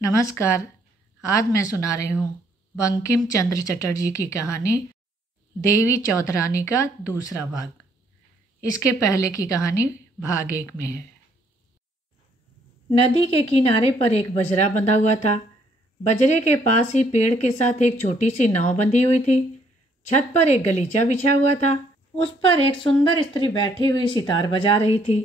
नमस्कार। आज मैं सुना रही हूँ बंकिम चंद्र चटर्जी की कहानी देवी चौधरानी का दूसरा भाग। इसके पहले की कहानी भाग 1 में है। नदी के किनारे पर एक बजरा बंधा हुआ था। बजरे के पास ही पेड़ के साथ एक छोटी सी नाव बंधी हुई थी। छत पर एक गलीचा बिछा हुआ था। उस पर एक सुंदर स्त्री बैठी हुई सितार बजा रही थी।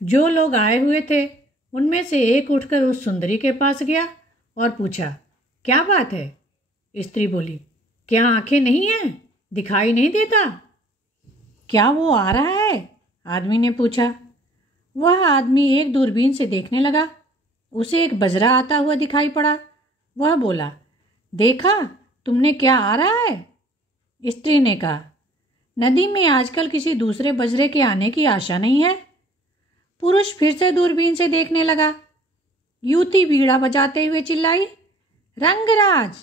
जो लोग आए हुए थे उनमें से एक उठकर उस सुंदरी के पास गया और पूछा, क्या बात है? स्त्री बोली, क्या आंखें नहीं हैं? दिखाई नहीं देता? क्या वो आ रहा है? आदमी ने पूछा। वह आदमी एक दूरबीन से देखने लगा। उसे एक बजरा आता हुआ दिखाई पड़ा। वह बोला, देखा तुमने क्या आ रहा है? स्त्री ने कहा, नदी में आजकल किसी दूसरे बजरे के आने की आशा नहीं है। पुरुष फिर से दूरबीन से देखने लगा। युवती बीड़ा बजाते हुए चिल्लाई, रंगराज!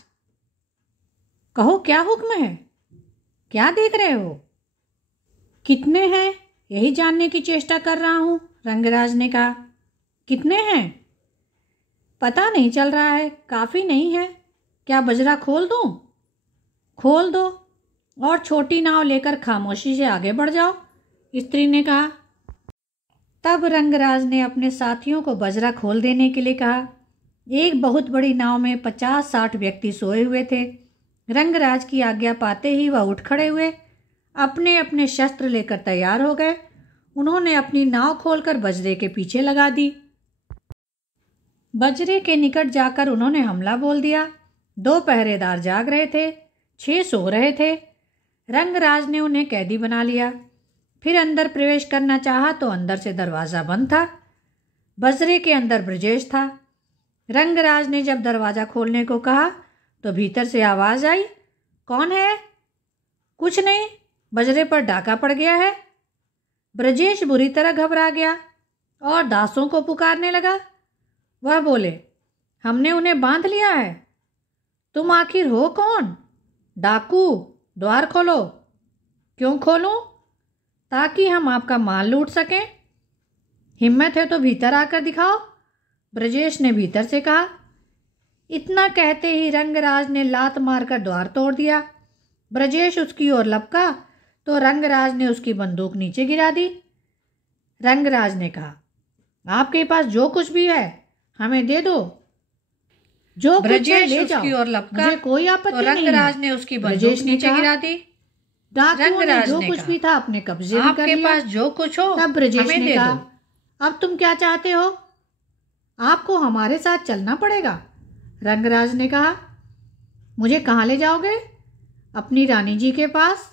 कहो, क्या हुक्म है? क्या देख रहे हो? कितने हैं यही जानने की चेष्टा कर रहा हूं, रंगराज ने कहा। कितने हैं? पता नहीं चल रहा है, काफी नहीं है। क्या बजरा खोल दूं? खोल दो और छोटी नाव लेकर खामोशी से आगे बढ़ जाओ, स्त्री ने कहा। तब रंगराज ने अपने साथियों को बजरा खोल देने के लिए कहा। एक बहुत बड़ी नाव में 50-60 व्यक्ति सोए हुए थे। रंगराज की आज्ञा पाते ही वह उठ खड़े हुए, अपने अपने शस्त्र लेकर तैयार हो गए। उन्होंने अपनी नाव खोलकर बजरे के पीछे लगा दी। बजरे के निकट जाकर उन्होंने हमला बोल दिया। 2 पहरेदार जाग रहे थे, 6 सो रहे थे। रंगराज ने उन्हें कैदी बना लिया। फिर अंदर प्रवेश करना चाहा तो अंदर से दरवाज़ा बंद था। बजरे के अंदर ब्रजेश था। रंगराज ने जब दरवाज़ा खोलने को कहा तो भीतर से आवाज़ आई, कौन है? कुछ नहीं, बजरे पर डाका पड़ गया है। ब्रजेश बुरी तरह घबरा गया और दासों को पुकारने लगा। वह बोले, हमने उन्हें बांध लिया है। तुम आखिर हो कौन? डाकू, द्वार खोलो। क्यों खोलूं? ताकि हम आपका माल लूट सकें। हिम्मत है तो भीतर आकर दिखाओ, ब्रजेश ने भीतर से कहा। इतना कहते ही रंगराज ने लात मारकर द्वार तोड़ दिया। ब्रजेश उसकी ओर लपका तो रंगराज ने उसकी बंदूक नीचे गिरा दी। रंगराज ने कहा, आपके पास जो कुछ भी है हमें दे दो। जो ब्रजेश ले उसकी जाओ, ओर लपका मुझे कोई आपत्ति तो नहीं रंगराज है। ने उसकी बंदूक नीचे गिरा दी। डाकुओं ने रंगराज जो ने कुछ कहा, भी था अपने कब्जे में कर आपके लिया। पास जो कुछ हो तब ब्रजेश हमें ने दे कहा, दो। अब तुम क्या चाहते हो? आपको हमारे साथ चलना पड़ेगा। रंगराज ने कहा, मुझे कहाँ ले जाओगे? अपनी रानी जी के पास।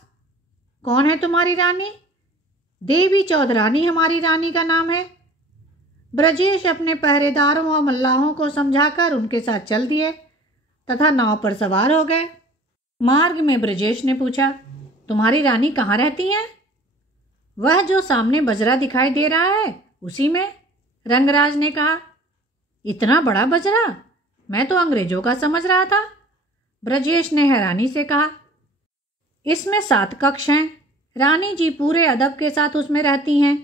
कौन है तुम्हारी रानी? देवी चौधरानी हमारी रानी का नाम है। ब्रजेश अपने पहरेदारों और मल्लाहों को समझाकर उनके साथ चल दिए तथा नाव पर सवार हो गए। मार्ग में ब्रजेश ने पूछा, तुम्हारी रानी कहाँ रहती हैं? वह जो सामने बजरा दिखाई दे रहा है उसी में, रंगराज ने कहा। इतना बड़ा बजरा? मैं तो अंग्रेजों का समझ रहा था, ब्रजेश ने हैरानी से कहा। इसमें 7 कक्ष हैं। रानी जी पूरे अदब के साथ उसमें रहती हैं।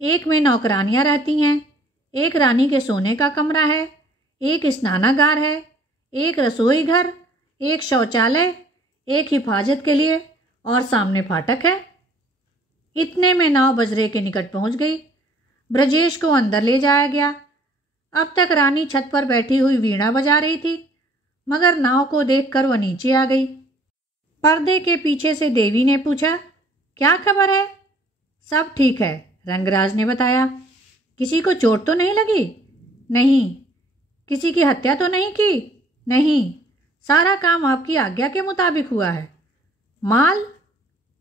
एक में नौकरानियां रहती हैं, एक रानी के सोने का कमरा है, एक स्नानागार है, एक रसोई घर, एक शौचालय, एक हिफाजत के लिए और सामने फाटक है। इतने में नाव बजरे के निकट पहुंच गई। ब्रजेश को अंदर ले जाया गया। अब तक रानी छत पर बैठी हुई वीणा बजा रही थी, मगर नाव को देखकर वह नीचे आ गई। पर्दे के पीछे से देवी ने पूछा, क्या खबर है? सब ठीक है, रंगराज ने बताया। किसी को चोट तो नहीं लगी? नहीं। किसी की हत्या तो नहीं की? नहीं। सारा काम आपकी आज्ञा के मुताबिक हुआ है। माल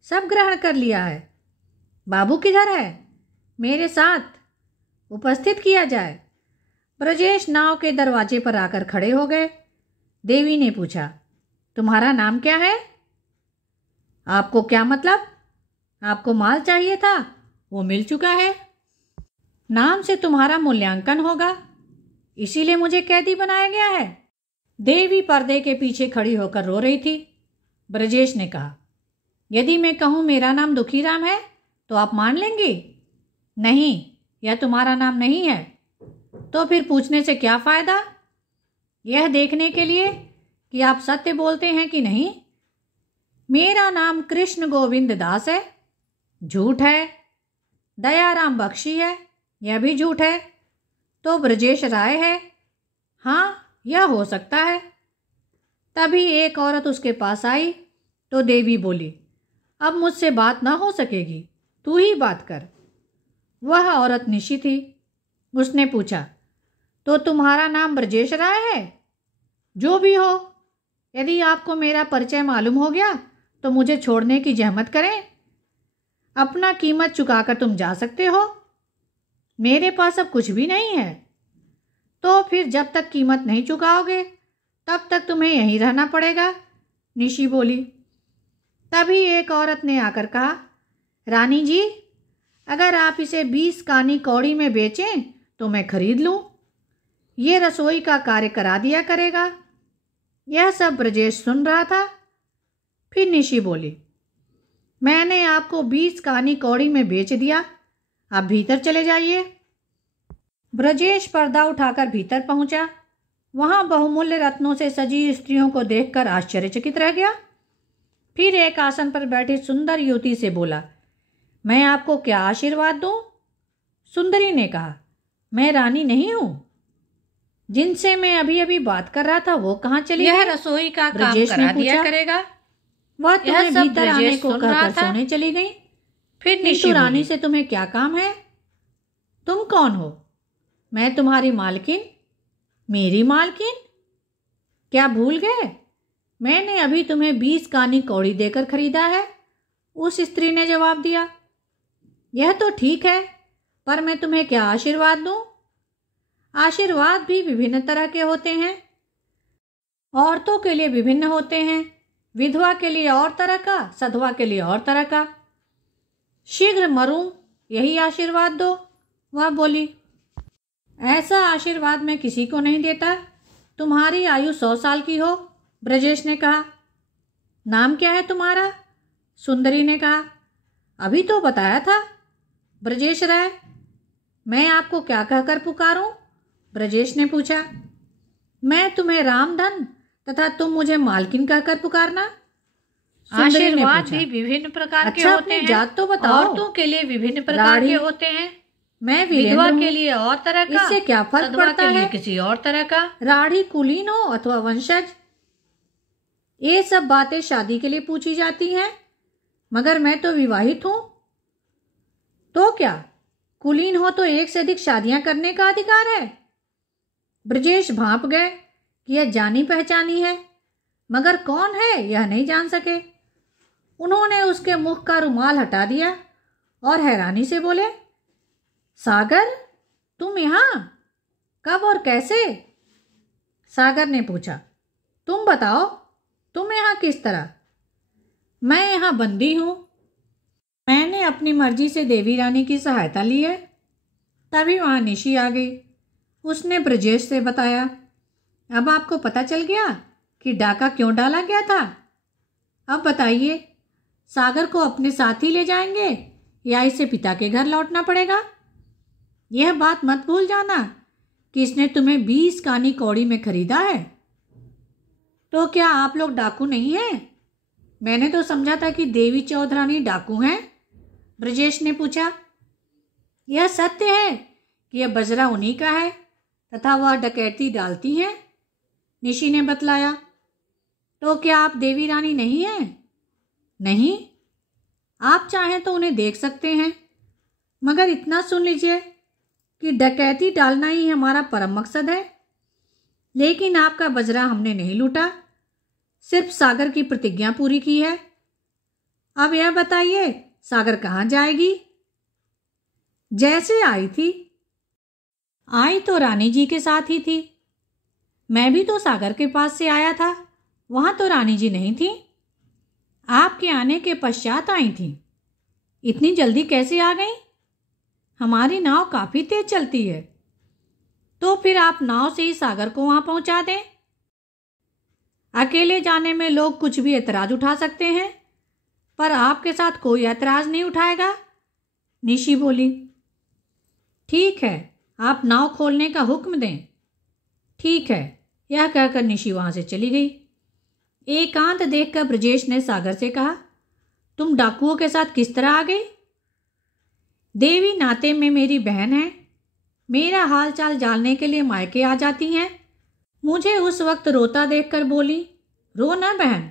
सब ग्रहण कर लिया है। बाबू किधर है? मेरे साथ उपस्थित किया जाए। ब्रजेश नाव के दरवाजे पर आकर खड़े हो गए। देवी ने पूछा, तुम्हारा नाम क्या है? आपको क्या मतलब? आपको माल चाहिए था, वो मिल चुका है। नाम से तुम्हारा मूल्यांकन होगा, इसीलिए मुझे कैदी बनाया गया है। देवी पर्दे के पीछे खड़ी होकर रो रही थी। ब्रजेश ने कहा, यदि मैं कहूँ मेरा नाम दुखीराम है तो आप मान लेंगी? नहीं, यह तुम्हारा नाम नहीं है। तो फिर पूछने से क्या फ़ायदा? यह देखने के लिए कि आप सत्य बोलते हैं कि नहीं। मेरा नाम कृष्ण गोविंद दास है, झूठ है। दयाराम बख्शी है, यह भी झूठ है। तो ब्रजेश राय है, हाँ यह हो सकता है। तभी एक औरत उसके पास आई तो देवी बोली, अब मुझसे बात ना हो सकेगी, तू ही बात कर। वह औरत निशी थी। उसने पूछा, तो तुम्हारा नाम ब्रजेश राय है? जो भी हो, यदि आपको मेरा परिचय मालूम हो गया तो मुझे छोड़ने की जहमत करें। अपना कीमत चुकाकर तुम जा सकते हो। मेरे पास अब कुछ भी नहीं है। तो फिर जब तक कीमत नहीं चुकाओगे तब तक तुम्हें यहीं रहना पड़ेगा, निशी बोली। तभी एक औरत ने आकर कहा, रानी जी, अगर आप इसे 20 कानी कौड़ी में बेचें तो मैं खरीद लूं। ये रसोई का कार्य करा दिया करेगा। यह सब ब्रजेश सुन रहा था। फिर निशी बोली, मैंने आपको 20 कानी कौड़ी में बेच दिया, आप भीतर चले जाइए। ब्रजेश पर्दा उठाकर भीतर पहुंचा। वहां बहुमूल्य रत्नों से सजी स्त्रियों को देखकर आश्चर्यचकित रह गया। फिर एक आसन पर बैठी सुंदर युवती से बोला, मैं आपको क्या आशीर्वाद दूं? सुंदरी ने कहा, मैं रानी नहीं हूं। जिनसे मैं अभी अभी बात कर रहा था वो कहाँ चली गई? यह रसोई का काम करा दिया करेगा। वह तुम्हें भीतर आने को कहकर सोने चली गई। फिर निशी रानी से तुम्हें क्या काम है? तुम कौन हो? मैं तुम्हारी मालकिन। मेरी मालकिन? क्या भूल गए? मैंने अभी तुम्हें 20 कानी कौड़ी देकर खरीदा है, उस स्त्री ने जवाब दिया। यह तो ठीक है, पर मैं तुम्हें क्या आशीर्वाद दूं? आशीर्वाद भी विभिन्न तरह के होते हैं। औरतों के लिए विभिन्न होते हैं, विधवा के लिए और तरह का, सधवा के लिए और तरह का। शीघ्र मरूं, यही आशीर्वाद दो, वह बोली। ऐसा आशीर्वाद मैं किसी को नहीं देता। तुम्हारी आयु 100 साल की हो, ब्रजेश ने कहा। नाम क्या है तुम्हारा? सुंदरी ने कहा। अभी तो बताया था, ब्रजेश राय। मैं आपको क्या कहकर पुकारूं? ब्रजेश ने पूछा। मैं तुम्हें रामधन तथा तुम मुझे मालकिन कहकर पुकारना। आशीर्वाद भी विभिन्न प्रकार के होते हैं। जात तो बताओ। औरतों के लिए विभिन्न प्रकार के होते हैं। मैं विधवा के लिए और तरह का, इससे क्या फर्क पड़ता है? किसी और तरह का। राढ़ी कुलीन हो अथवा वंशज, ये सब बातें शादी के लिए पूछी जाती हैं, मगर मैं तो विवाहित हूं। तो क्या कुलीन हो तो एक से अधिक शादियां करने का अधिकार है? ब्रजेश भांप गए कि यह जानी पहचानी है, मगर कौन है यह नहीं जान सके। उन्होंने उसके मुख का रुमाल हटा दिया और हैरानी से बोले, सागर, तुम यहाँ कब और कैसे? सागर ने पूछा, तुम बताओ, तुम यहाँ किस तरह? मैं यहाँ बंदी हूँ। मैंने अपनी मर्जी से देवी रानी की सहायता ली है। तभी वहाँ निशी आ गई। उसने ब्रजेश से बताया, अब आपको पता चल गया कि डाका क्यों डाला गया था। अब बताइए, सागर को अपने साथ ही ले जाएंगे या इसे पिता के घर लौटना पड़ेगा? यह बात मत भूल जाना कि इसने तुम्हें 20 कानी कौड़ी में खरीदा है। तो क्या आप लोग डाकू नहीं हैं? मैंने तो समझा था कि देवी चौधरानी डाकू हैं, ब्रजेश ने पूछा। यह सत्य है कि यह बजरा उन्हीं का है तथा वह डकैती डालती हैं, निशी ने बतलाया। तो क्या आप देवी रानी नहीं हैं? नहीं। आप चाहें तो उन्हें देख सकते हैं, मगर इतना सुन लीजिए कि डकैती डालना ही हमारा परम मकसद है। लेकिन आपका बजरा हमने नहीं लूटा, सिर्फ सागर की प्रतिज्ञा पूरी की है। अब यह बताइए, सागर कहाँ जाएगी? जैसे आई थी। आई तो रानी जी के साथ ही थी। मैं भी तो सागर के पास से आया था, वहां तो रानी जी नहीं थी। आपके आने के पश्चात आई थी। इतनी जल्दी कैसे आ गई? हमारी नाव काफी तेज चलती है। तो फिर आप नाव से ही सागर को वहां पहुंचा दें। अकेले जाने में लोग कुछ भी ऐतराज उठा सकते हैं, पर आपके साथ कोई ऐतराज नहीं उठाएगा, निशी बोली। ठीक है, आप नाव खोलने का हुक्म दें। ठीक है, यह कहकर निशी वहां से चली गई। एकांत देखकर ब्रजेश ने सागर से कहा, तुम डाकुओं के साथ किस तरह आ गई? देवी नाते में मेरी बहन है, मेरा हाल चाल जानने के लिए मायके आ जाती हैं। मुझे उस वक्त रोता देखकर बोली, रो ना बहन,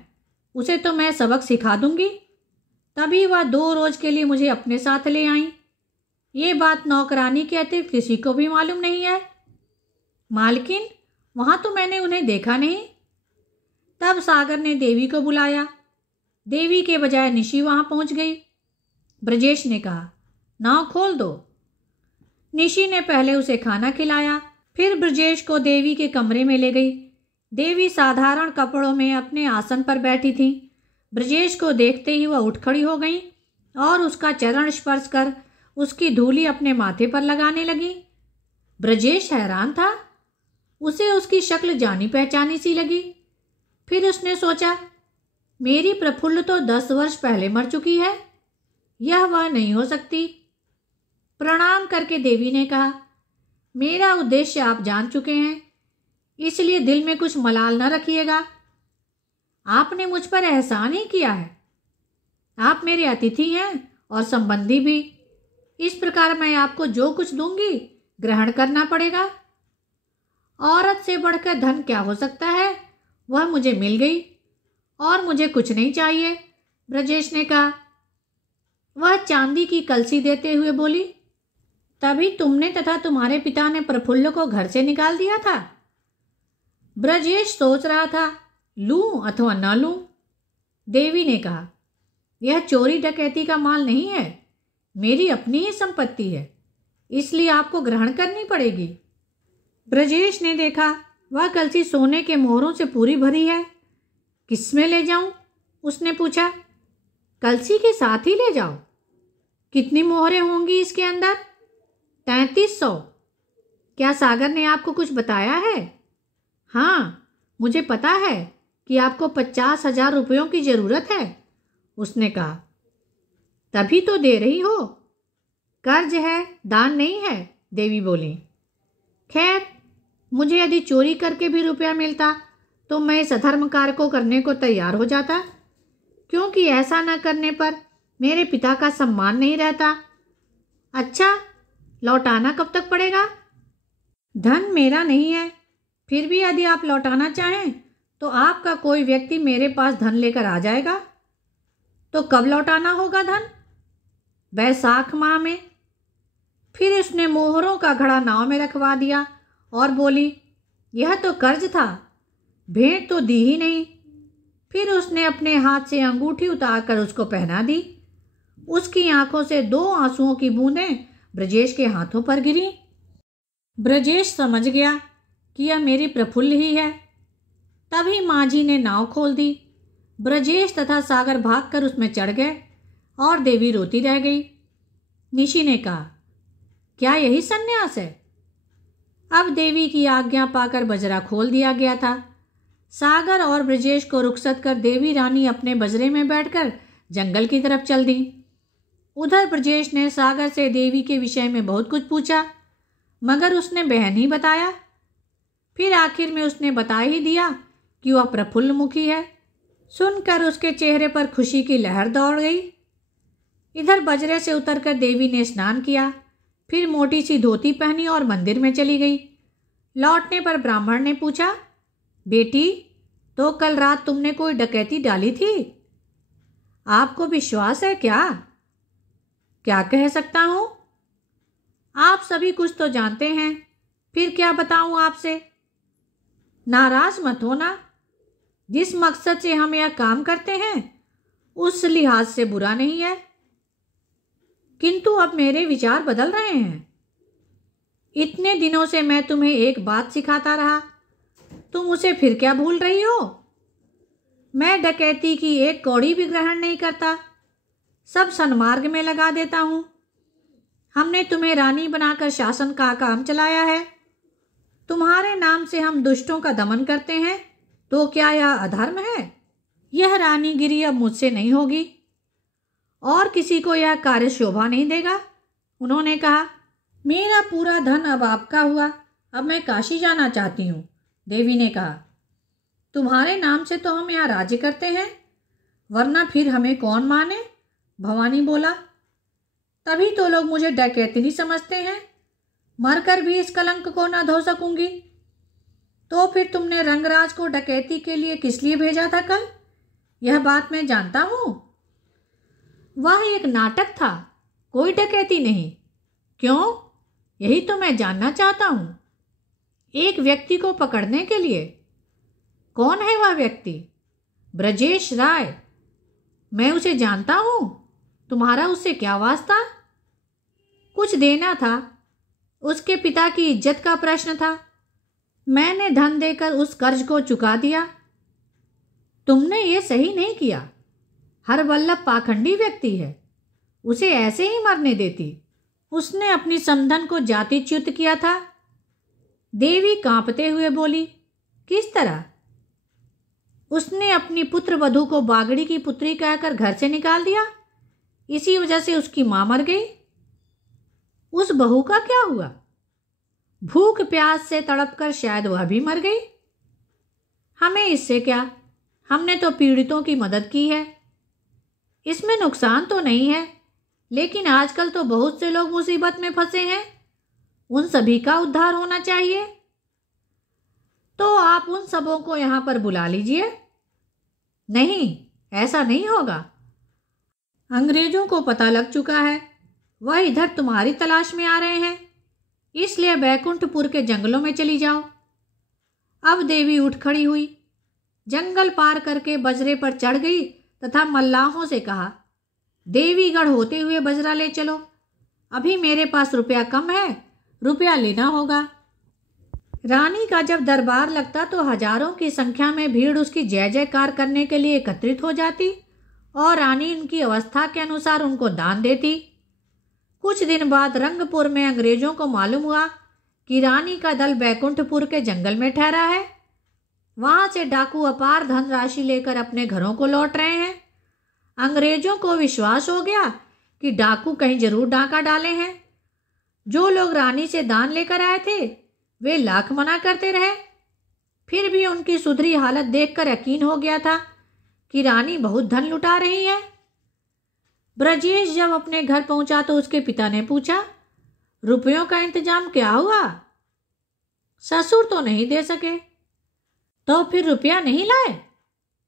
उसे तो मैं सबक सिखा दूंगी। तभी वह 2 रोज के लिए मुझे अपने साथ ले आई। ये बात नौकरानी के अतिरिक्त किसी को भी मालूम नहीं है। मालकिन, वहां तो मैंने उन्हें देखा नहीं। तब सागर ने देवी को बुलाया। देवी के बजाय निशी वहां पहुंच गई। ब्रजेश ने कहा, नाव खोल दो। निशी ने पहले उसे खाना खिलाया, फिर ब्रजेश को देवी के कमरे में ले गई। देवी साधारण कपड़ों में अपने आसन पर बैठी थी। ब्रजेश को देखते ही वह उठ खड़ी हो गई और उसका चरण स्पर्श कर उसकी धूली अपने माथे पर लगाने लगी। ब्रजेश हैरान था। उसे उसकी शक्ल जानी पहचानी सी लगी। फिर उसने सोचा, मेरी प्रफुल्ल तो 10 वर्ष पहले मर चुकी है, यह वह नहीं हो सकती। प्रणाम करके देवी ने कहा, मेरा उद्देश्य आप जान चुके हैं, इसलिए दिल में कुछ मलाल न रखिएगा। आपने मुझ पर एहसान ही किया है। आप मेरे अतिथि हैं और संबंधी भी। इस प्रकार मैं आपको जो कुछ दूंगी ग्रहण करना पड़ेगा। औरत से बढ़कर धन क्या हो सकता है, वह मुझे मिल गई और मुझे कुछ नहीं चाहिए, ब्रजेश ने कहा। वह चांदी की कलसी देते हुए बोली, तभी तुमने तथा तुम्हारे पिता ने प्रफुल्ल को घर से निकाल दिया था। ब्रजेश सोच रहा था, लूं अथवा न लूं। देवी ने कहा, यह चोरी डकैती का माल नहीं है, मेरी अपनी ही संपत्ति है, इसलिए आपको ग्रहण करनी पड़ेगी। ब्रजेश ने देखा वह कलसी सोने के मोहरों से पूरी भरी है। किसमें ले जाऊं? उसने पूछा। कलसी के साथ ही ले जाओ। कितनी मोहरें होंगी इसके अंदर? 3300। क्या सागर ने आपको कुछ बताया है? हाँ, मुझे पता है कि आपको 50,000 रुपयों की जरूरत है, उसने कहा। तभी तो दे रही हो। कर्ज है, दान नहीं है, देवी बोली। खैर, मुझे यदि चोरी करके भी रुपया मिलता तो मैं इस अधर्म कार्य को करने को तैयार हो जाता, क्योंकि ऐसा न करने पर मेरे पिता का सम्मान नहीं रहता। अच्छा, लौटाना कब तक पड़ेगा? धन मेरा नहीं है, फिर भी यदि आप लौटाना चाहें तो आपका कोई व्यक्ति मेरे पास धन लेकर आ जाएगा। तो कब लौटाना होगा धन? बैसाख माह में। फिर उसने मोहरों का घड़ा नाव में रखवा दिया और बोली, यह तो कर्ज था, भेंट तो दी ही नहीं। फिर उसने अपने हाथ से अंगूठी उतारकर उसको पहना दी। उसकी आंखों से 2 आंसुओं की बूंदें ब्रजेश के हाथों पर गिरी। ब्रजेश समझ गया कि यह मेरी प्रफुल्ल ही है। तभी मांझी ने नाव खोल दी। ब्रजेश तथा सागर भागकर उसमें चढ़ गए और देवी रोती रह गई। निशी ने कहा, क्या यही सन्यास है? अब देवी की आज्ञा पाकर बजरा खोल दिया गया था। सागर और ब्रजेश को रुखसत कर देवी रानी अपने बजरे में बैठकर जंगल की तरफ चल दी। उधर ब्रजेश ने सागर से देवी के विषय में बहुत कुछ पूछा, मगर उसने बहन ही बताया। फिर आखिर में उसने बता ही दिया कि वह प्रफुल्ल मुखी है। सुनकर उसके चेहरे पर खुशी की लहर दौड़ गई। इधर बजरे से उतरकर देवी ने स्नान किया, फिर मोटी सी धोती पहनी और मंदिर में चली गई। लौटने पर ब्राह्मण ने पूछा, बेटी, तो कल रात तुमने कोई डकैती डाली थी? आपको विश्वास है क्या? क्या कह सकता हूं? आप सभी कुछ तो जानते हैं, फिर क्या बताऊं आपसे? नाराज मत होना। जिस मकसद से हम यह काम करते हैं उस लिहाज से बुरा नहीं है, किंतु अब मेरे विचार बदल रहे हैं। इतने दिनों से मैं तुम्हें एक बात सिखाता रहा, तुम उसे फिर क्या भूल रही हो? मैं डकैती की एक कौड़ी भी ग्रहण नहीं करता, सब सन्मार्ग में लगा देता हूं। हमने तुम्हें रानी बनाकर शासन का काम चलाया है। तुम्हारे नाम से हम दुष्टों का दमन करते हैं, तो क्या यह अधर्म है? यह रानीगिरी अब मुझसे नहीं होगी और किसी को यह कार्य शोभा नहीं देगा। उन्होंने कहा, मेरा पूरा धन अब आपका हुआ, अब मैं काशी जाना चाहती हूँ, देवी ने कहा, तुम्हारे नाम से तो हम यहाँ राज्य करते हैं, वरना फिर हमें कौन माने। भवानी बोला, तभी तो लोग मुझे डकैती समझते हैं, मरकर भी इस कलंक को ना धो सकूंगी। तो फिर तुमने रंगराज को डकैती के लिए किस लिए भेजा था कल? यह बात मैं जानता हूं। वह एक नाटक था, कोई डकैती नहीं। क्यों? यही तो मैं जानना चाहता हूं। एक व्यक्ति को पकड़ने के लिए। कौन है वह व्यक्ति? ब्रजेश राय। मैं उसे जानता हूं। तुम्हारा उससे क्या वास्ता? कुछ देना था, उसके पिता की इज्जत का प्रश्न था। मैंने धन देकर उस कर्ज को चुका दिया। तुमने ये सही नहीं किया। हरवल्लभ पाखंडी व्यक्ति है, उसे ऐसे ही मरने देती। उसने अपनी समधन को जातिच्युत किया था। देवी कांपते हुए बोली, किस तरह? उसने अपनी पुत्र वधू को बागड़ी की पुत्री कहकर घर से निकाल दिया। इसी वजह से उसकी मां मर गई। उस बहू का क्या हुआ? भूख प्यास से तड़पकर शायद वह भी मर गई। हमें इससे क्या, हमने तो पीड़ितों की मदद की है। इसमें नुकसान तो नहीं है, लेकिन आजकल तो बहुत से लोग मुसीबत में फंसे हैं, उन सभी का उद्धार होना चाहिए। तो आप उन सबों को यहां पर बुला लीजिए। नहीं, ऐसा नहीं होगा। अंग्रेजों को पता लग चुका है, वह इधर तुम्हारी तलाश में आ रहे हैं, इसलिए बैकुंठपुर के जंगलों में चली जाओ। अब देवी उठ खड़ी हुई, जंगल पार करके बजरे पर चढ़ गई तथा मल्लाहों से कहा, देवीगढ़ होते हुए बजरा ले चलो। अभी मेरे पास रुपया कम है, रुपया लेना होगा। रानी का जब दरबार लगता तो हजारों की संख्या में भीड़ उसकी जय जयकार करने के लिए एकत्रित हो जाती और रानी उनकी अवस्था के अनुसार उनको दान देती। कुछ दिन बाद रंगपुर में अंग्रेजों को मालूम हुआ कि रानी का दल बैकुंठपुर के जंगल में ठहरा है। वहां से डाकू अपार धनराशि लेकर अपने घरों को लौट रहे हैं। अंग्रेजों को विश्वास हो गया कि डाकू कहीं जरूर डाका डाले हैं। जो लोग रानी से दान लेकर आए थे वे लाख मना करते रहे, फिर भी उनकी सुधरी हालत देखकर यकीन हो गया था कि रानी बहुत धन लुटा रही है। ब्रजेश जब अपने घर पहुंचा तो उसके पिता ने पूछा, रुपयों का इंतजाम क्या हुआ? ससुर तो नहीं दे सके। तो फिर रुपया नहीं लाए?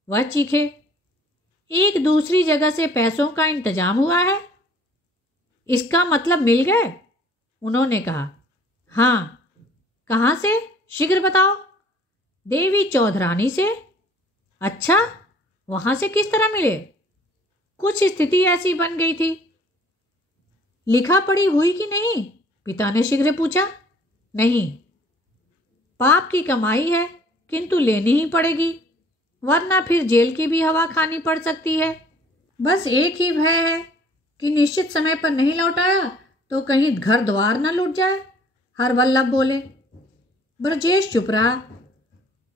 वह चीखे। एक दूसरी जगह से पैसों का इंतजाम हुआ है। इसका मतलब मिल गए? उन्होंने कहा, हाँ। कहाँ से? शीघ्र बताओ। देवी चौधरानी से। अच्छा, वहां से किस तरह मिले? कुछ स्थिति ऐसी बन गई थी। लिखा पढ़ी हुई कि नहीं? पिता ने शीघ्र पूछा। नहीं। पाप की कमाई है, किंतु लेनी ही पड़ेगी, वरना फिर जेल की भी हवा खानी पड़ सकती है। बस एक ही भय है कि निश्चित समय पर नहीं लौटाया तो कहीं घर द्वार न लूट जाए। हरवल्लभ बोले। ब्रजेश चुप रहा।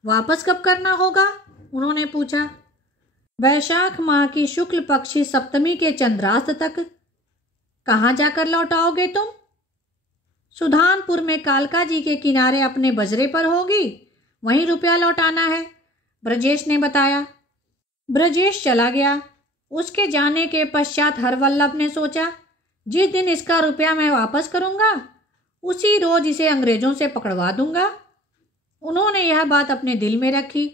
वापस कब करना होगा? उन्होंने पूछा। वैशाख माह की शुक्ल पक्षी सप्तमी के चंद्रास्त तक। कहाँ जाकर लौटाओगे तुम? सुधानपुर में कालका जी के किनारे अपने बजरे पर होगी, वहीं रुपया लौटाना है, ब्रजेश ने बताया। ब्रजेश चला गया। उसके जाने के पश्चात हरवल्लभ ने सोचा, जिस दिन इसका रुपया मैं वापस करूंगा उसी रोज इसे अंग्रेजों से पकड़वा दूंगा। उन्होंने यह बात अपने दिल में रखी,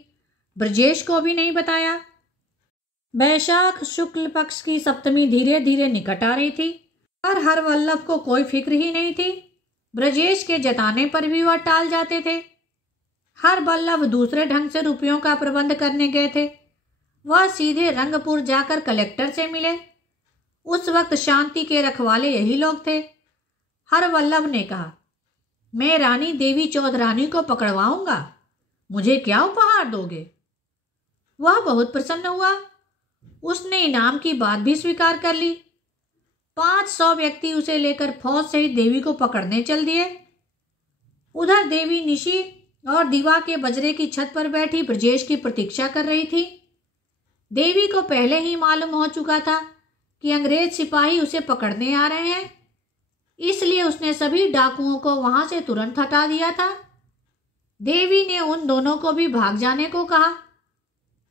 ब्रजेश को भी नहीं बताया। वैशाख शुक्ल पक्ष की सप्तमी धीरे धीरे निकट आ रही थी, पर हरवल्लभ को कोई फिक्र ही नहीं थी। ब्रजेश के जताने पर भी वह टाल जाते थे। हरवल्लभ दूसरे ढंग से रुपयों का प्रबंध करने गए थे। वह सीधे रंगपुर जाकर कलेक्टर से मिले। उस वक्त शांति के रखवाले यही लोग थे। हरवल्लभ ने कहा, मैं रानी देवी चौधरानी को पकड़वाऊंगा, मुझे क्या उपहार दोगे? वह बहुत प्रसन्न हुआ। उसने इनाम की बात भी स्वीकार कर ली। 500 व्यक्ति उसे लेकर फौज सहित देवी को पकड़ने चल दिए। उधर देवी निशी और दीवा के बजरे की छत पर बैठी ब्रजेश की प्रतीक्षा कर रही थी। देवी को पहले ही मालूम हो चुका था कि अंग्रेज सिपाही उसे पकड़ने आ रहे हैं, इसलिए उसने सभी डाकुओं को वहां से तुरंत हटा दिया था। देवी ने उन दोनों को भी भाग जाने को कहा,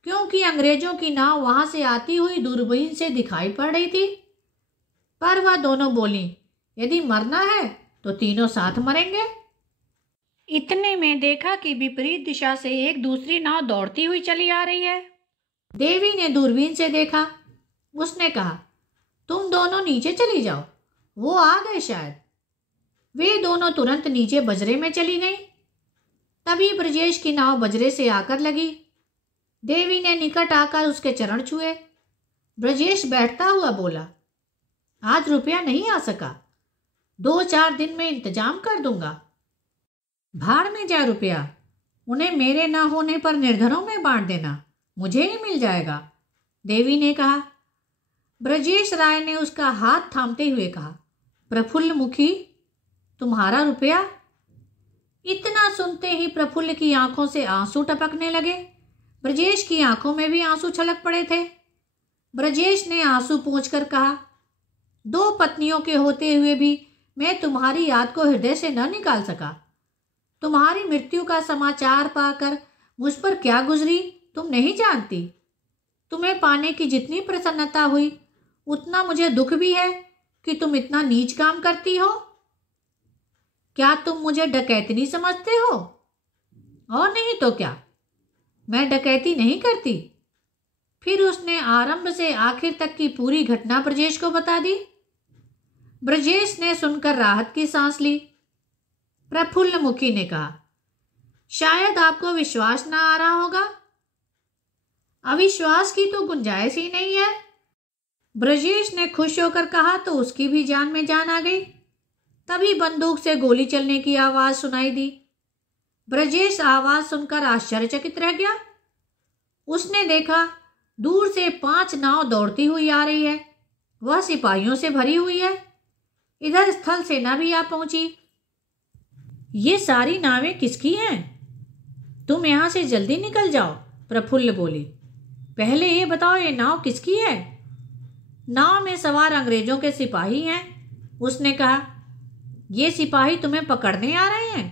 क्योंकि अंग्रेजों की नाव वहां से आती हुई दूरबीन से दिखाई पड़ रही थी। पर वह दोनों बोली, यदि मरना है तो तीनों साथ मरेंगे। इतने में देखा कि विपरीत दिशा से एक दूसरी नाव दौड़ती हुई चली आ रही है। देवी ने दूरबीन से देखा। उसने कहा, तुम दोनों नीचे चली जाओ, वो आ गए शायद। वे दोनों तुरंत नीचे बजरे में चली गईं। तभी ब्रजेश की नाव बजरे से आकर लगी। देवी ने निकट आकर उसके चरण छुए। ब्रजेश बैठता हुआ बोला, आज रुपया नहीं आ सका, 2-4 दिन में इंतजाम कर दूंगा। भाड़ में जा रुपया, उन्हें मेरे ना होने पर निर्धनों में बांट देना, मुझे ही मिल जाएगा, देवी ने कहा। ब्रजेश राय ने उसका हाथ थामते हुए कहा, प्रफुल्ल मुखी, तुम्हारा रुपया। इतना सुनते ही प्रफुल्ल की आंखों से आंसू टपकने लगे। ब्रजेश की आंखों में भी आंसू छलक पड़े थे। ब्रजेश ने आंसू पोंछकर कहा, 2 पत्नियों के होते हुए भी मैं तुम्हारी याद को हृदय से न निकाल सका। तुम्हारी मृत्यु का समाचार पाकर मुझ पर क्या गुजरी तुम नहीं जानती। तुम्हें पाने की जितनी प्रसन्नता हुई उतना मुझे दुख भी है कि तुम इतना नीच काम करती हो। क्या तुम मुझे डकैतनी समझते हो? और नहीं तो क्या, मैं डकैती नहीं करती। फिर उसने आरंभ से आखिर तक की पूरी घटना ब्रजेश को बता दी। ब्रजेश ने सुनकर राहत की सांस ली। प्रफुल्ल मुखी ने कहा, शायद आपको विश्वास ना आ रहा होगा। अविश्वास की तो गुंजाइश ही नहीं है। ब्रजेश ने खुश होकर कहा तो उसकी भी जान में जान आ गई। तभी बंदूक से गोली चलने की आवाज सुनाई दी। ब्रजेश आवाज सुनकर आश्चर्यचकित रह गया। उसने देखा दूर से 5 नाव दौड़ती हुई आ रही है। वह सिपाहियों से भरी हुई है। इधर स्थल सेना भी आ पहुंची। ये सारी नावें किसकी हैं? तुम यहां से जल्दी निकल जाओ, प्रफुल्ल बोली। पहले ये बताओ, ये नाव किसकी है? नाव में सवार अंग्रेजों के सिपाही हैं, उसने कहा। ये सिपाही तुम्हें पकड़ने आ रहे हैं?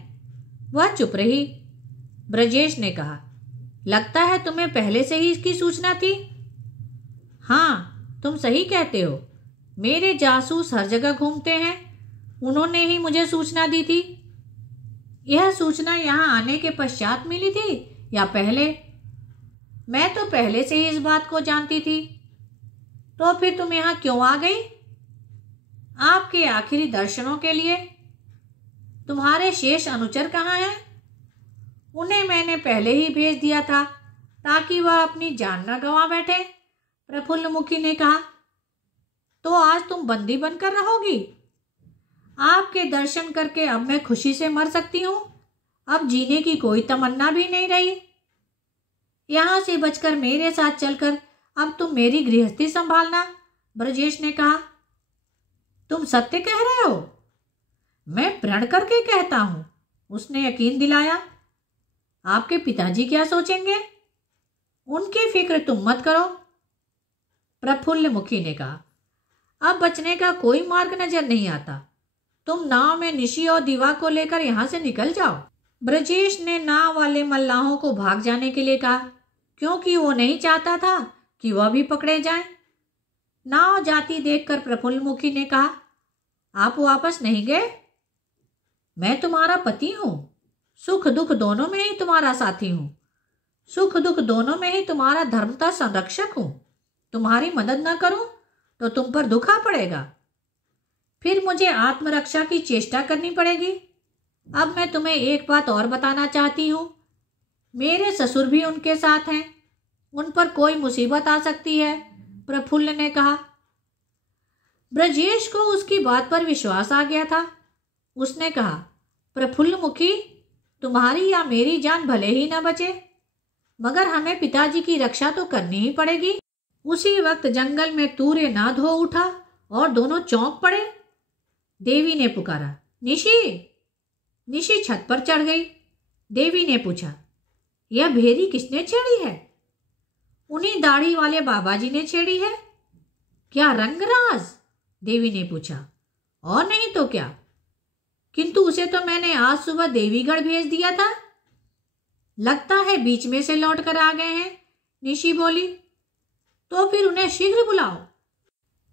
वह चुप रही। ब्रजेश ने कहा, लगता है तुम्हें पहले से ही इसकी सूचना थी। हाँ, तुम सही कहते हो। मेरे जासूस हर जगह घूमते हैं, उन्होंने ही मुझे सूचना दी थी। यह सूचना यहाँ आने के पश्चात मिली थी या पहले? मैं तो पहले से ही इस बात को जानती थी। तो फिर तुम यहाँ क्यों आ गई? आपके आखिरी दर्शनों के लिए। तुम्हारे शेष अनुचर कहाँ हैं? उन्हें मैंने पहले ही भेज दिया था ताकि वह अपनी जान न गंवा बैठे, प्रफुल्ल मुखी ने कहा। तो आज तुम बंदी बनकर रहोगी? आपके दर्शन करके अब मैं खुशी से मर सकती हूँ। अब जीने की कोई तमन्ना भी नहीं रही। यहां से बचकर मेरे साथ चलकर अब तुम मेरी गृहस्थी संभालना, ब्रजेश ने कहा। तुम सत्य कह रहे हो? मैं प्रण करके कहता हूं, उसने यकीन दिलाया। आपके पिताजी क्या सोचेंगे? उनकी फिक्र तुम मत करो, प्रफुल्ल मुखी ने कहा। अब बचने का कोई मार्ग नजर नहीं आता। तुम नाव में निशी और दीवा को लेकर यहां से निकल जाओ। ब्रजेश ने नाव वाले मल्लाहों को भाग जाने के लिए कहा, क्योंकि वो नहीं चाहता था कि वह भी पकड़े जाएं। नाव जाती देखकर प्रफुल्ल मुखी ने कहा, आप वापस नहीं गए? मैं तुम्हारा पति हूं, सुख दुख दोनों में ही तुम्हारा साथी हूं, सुख दुख दोनों में ही तुम्हारा धर्मता संरक्षक हूं। तुम्हारी मदद न करूं तो तुम पर दुख आ पड़ेगा। फिर मुझे आत्मरक्षा की चेष्टा करनी पड़ेगी। अब मैं तुम्हें एक बात और बताना चाहती हूं। मेरे ससुर भी उनके साथ हैं, उन पर कोई मुसीबत आ सकती है, प्रफुल्ल ने कहा। ब्रजेश को उसकी बात पर विश्वास आ गया था। उसने कहा, प्रफुल्ल मुखी, तुम्हारी या मेरी जान भले ही न बचे, मगर हमें पिताजी की रक्षा तो करनी ही पड़ेगी। उसी वक्त जंगल में तूरे नाद हो उठा और दोनों चौंक पड़े। देवी ने पुकारा, निशी। निशी छत पर चढ़ गई। देवी ने पूछा, यह भेरी किसने छेड़ी है? उन्हीं दाढ़ी वाले बाबा जी ने छेड़ी है। क्या रंगराज? देवी ने पूछा। और नहीं तो क्या, किंतु उसे तो मैंने आज सुबह देवीगढ़ भेज दिया था। लगता है बीच में से लौट कर आ गए हैं, निशी बोली। तो फिर उन्हें शीघ्र बुलाओ।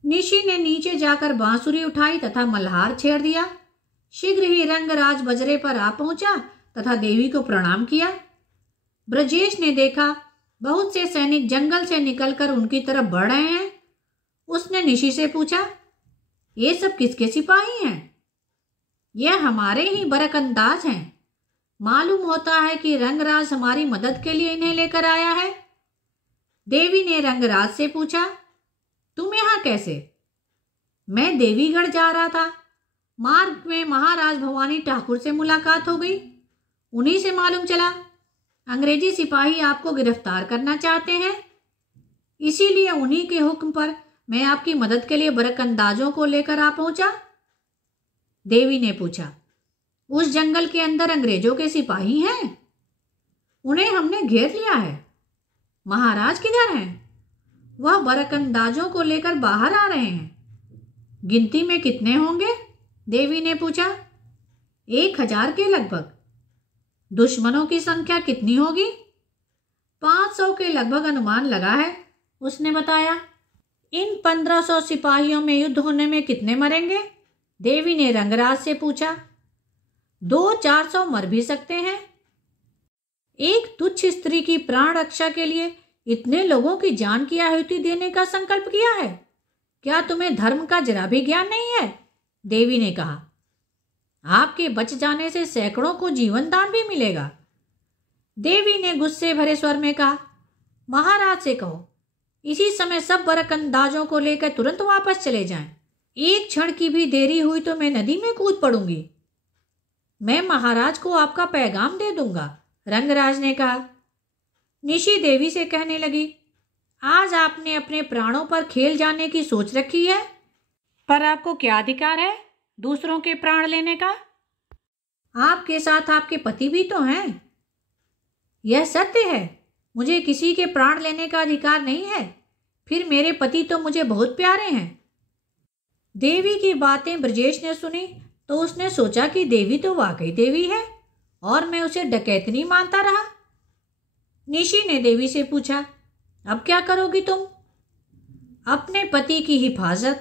निशी ने नीचे जाकर बांसुरी उठाई तथा मल्हार छेड़ दिया। शीघ्र ही रंगराज बजरे पर आ पहुंचा तथा देवी को प्रणाम किया। ब्रजेश ने देखा बहुत से सैनिक जंगल से निकलकर उनकी तरफ बढ़ रहे हैं। उसने निशी से पूछा, ये सब किसके सिपाही हैं? यह हमारे ही बरकंदाज हैं। मालूम होता है कि रंगराज हमारी मदद के लिए इन्हें लेकर आया है। देवी ने रंगराज से पूछा, तुम यहां कैसे? मैं देवीगढ़ जा रहा था। मार्ग में महाराज भवानी ठाकुर से मुलाकात हो गई। उन्हीं से मालूम चला अंग्रेजी सिपाही आपको गिरफ्तार करना चाहते हैं। इसीलिए उन्हीं के हुक्म पर मैं आपकी मदद के लिए बरकंदाजों को लेकर आ पहुंचा। देवी ने पूछा, उस जंगल के अंदर अंग्रेजों के सिपाही हैं? उन्हें हमने घेर लिया है। महाराज किधर हैं? वह बरकंदाजों को लेकर बाहर आ रहे हैं। गिनती में कितने होंगे? देवी ने पूछा। 1000 के लगभग। दुश्मनों की संख्या कितनी होगी? 500 के लगभग अनुमान लगा है, उसने बताया। इन 1500 सिपाहियों में युद्ध होने में कितने मरेंगे? देवी ने रंगराज से पूछा। 200-400 मर भी सकते हैं। एक तुच्छ स्त्री की प्राण रक्षा के लिए इतने लोगों की जान की आहुति देने का संकल्प किया है? क्या तुम्हें धर्म का जरा भी ज्ञान नहीं है? देवी ने कहा। आपके बच जाने से सैकड़ों को जीवन दान भी मिलेगा। देवी ने गुस्से भरे स्वर में कहा, महाराज से कहो इसी समय सब बरकंदाजों को लेकर तुरंत वापस चले जाएं। एक क्षण की भी देरी हुई तो मैं नदी में कूद पड़ूंगी। मैं महाराज को आपका पैगाम दे दूंगा, रंगराज ने कहा। निशी देवी से कहने लगी, आज आपने अपने प्राणों पर खेल जाने की सोच रखी है, पर आपको क्या अधिकार है दूसरों के प्राण लेने का? आपके साथ आपके पति भी तो हैं। यह सत्य है, मुझे किसी के प्राण लेने का अधिकार नहीं है। फिर मेरे पति तो मुझे बहुत प्यारे हैं। देवी की बातें ब्रजेश ने सुनी तो उसने सोचा कि देवी तो वाकई देवी है और मैं उसे डकैतनी मानता रहा। निशी ने देवी से पूछा, अब क्या करोगी तुम? अपने पति की हिफाजत,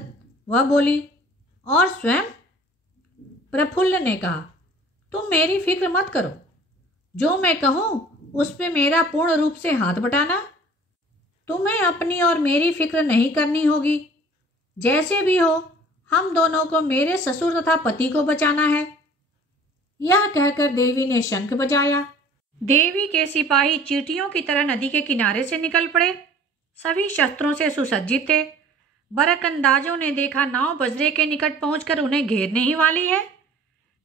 वह बोली। और स्वयं? प्रफुल्ल ने कहा, तुम मेरी फिक्र मत करो। जो मैं कहूं उस पे मेरा पूर्ण रूप से हाथ बटाना। तुम्हें अपनी और मेरी फिक्र नहीं करनी होगी। जैसे भी हो हम दोनों को मेरे ससुर तथा पति को बचाना है। यह कहकर देवी ने शंख बजाया। देवी के सिपाही चींटियों की तरह नदी के किनारे से निकल पड़े। सभी शस्त्रों से सुसज्जित थे। बरकंदाजों ने देखा नाव बजरे के निकट पहुंचकर उन्हें घेरने ही वाली है।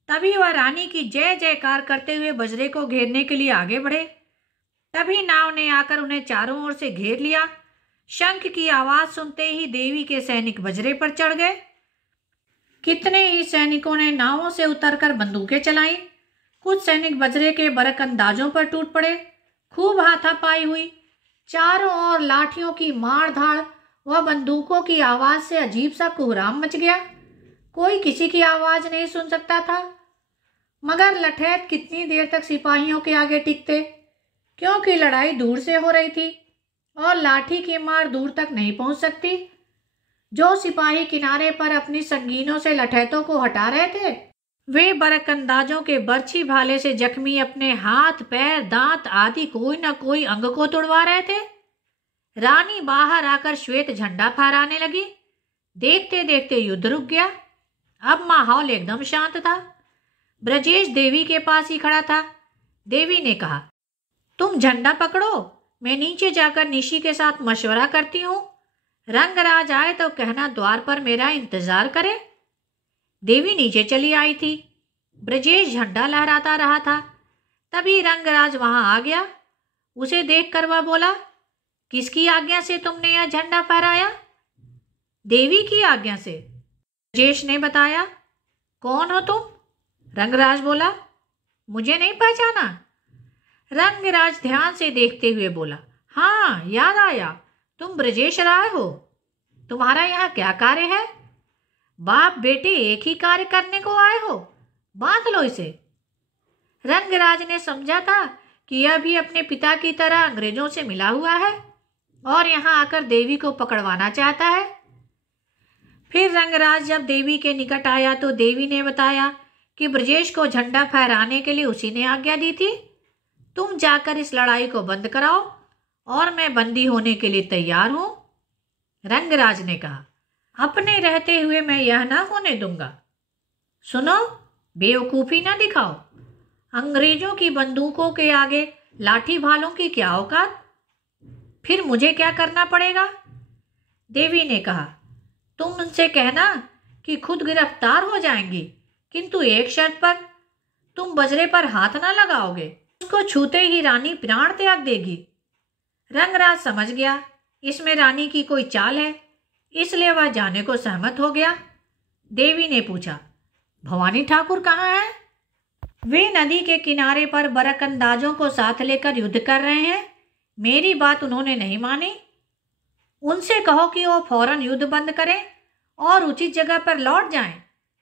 तभी वह रानी की जय जयकार करते हुए बजरे को घेरने के लिए आगे बढ़े। तभी नाव ने आकर उन्हें चारों ओर से घेर लिया। शंख की आवाज सुनते ही देवी के सैनिक बजरे पर चढ़ गए। कितने ही सैनिकों ने नावों से उतरकर बंदूकें चलाई। कुछ सैनिक बजरे के बरकंदाजों पर टूट पड़े। खूब हाथापाई हुई। चारों ओर लाठियों की मार धाड़ व बंदूकों की आवाज से अजीब सा कोहराम मच गया। कोई किसी की आवाज नहीं सुन सकता था। मगर लठैत कितनी देर तक सिपाहियों के आगे टिकते, क्योंकि लड़ाई दूर से हो रही थी और लाठी की मार दूर तक नहीं पहुंच सकती। जो सिपाही किनारे पर अपनी संगीनों से लठैतों को हटा रहे थे, वे बरकंदाजों के बर्छी भाले से जख्मी अपने हाथ, पैर, दांत आदि कोई न कोई अंग को तुड़वा रहे थे। रानी बाहर आकर श्वेत झंडा फहराने लगी। देखते देखते युद्ध रुक गया। अब माहौल एकदम शांत था। ब्रजेश देवी के पास ही खड़ा था। देवी ने कहा, तुम झंडा पकड़ो, मैं नीचे जाकर निशी के साथ मशवरा करती हूँ। रंगराज आए तो कहना द्वार पर मेरा इंतजार करे। देवी नीचे चली आई थी। ब्रजेश झंडा लहराता रहा था। तभी रंगराज वहां आ गया। उसे देखकर वह बोला, किसकी आज्ञा से तुमने यह झंडा फहराया? देवी की आज्ञा से, ब्रजेश ने बताया। कौन हो तुम? रंगराज बोला, मुझे नहीं पहचाना? रंगराज ध्यान से देखते हुए बोला, हाँ याद आया, तुम ब्रजेश राय हो। तुम्हारा यहाँ क्या कार्य है? बाप बेटे एक ही कार्य करने को आए हो, बांध लो इसे। रंगराज ने समझा था कि यह भी अपने पिता की तरह अंग्रेजों से मिला हुआ है और यहाँ आकर देवी को पकड़वाना चाहता है। फिर रंगराज जब देवी के निकट आया तो देवी ने बताया कि ब्रजेश को झंडा फहराने के लिए उसी ने आज्ञा दी थी। तुम जाकर इस लड़ाई को बंद कराओ और मैं बंदी होने के लिए तैयार हूं। रंगराज ने कहा, अपने रहते हुए मैं यह ना होने दूंगा। सुनो, बेवकूफी ना दिखाओ। अंग्रेजों की बंदूकों के आगे लाठी भालों की क्या औकात। फिर मुझे क्या करना पड़ेगा? देवी ने कहा, तुम उनसे कहना कि खुद गिरफ्तार हो जाएंगी, किंतु एक शर्त पर, तुम बजरे पर हाथ ना लगाओगे। उसको छूते ही रानी प्राण त्याग देगी। रंगराज समझ गया इसमें रानी की कोई चाल है, इसलिए वह जाने को सहमत हो गया। देवी ने पूछा, भवानी ठाकुर कहाँ हैं? वे नदी के किनारे पर बरक अंदाजों को साथ लेकर युद्ध कर रहे हैं। मेरी बात उन्होंने नहीं मानी। उनसे कहो कि वो फौरन युद्ध बंद करें और उचित जगह पर लौट जाएं।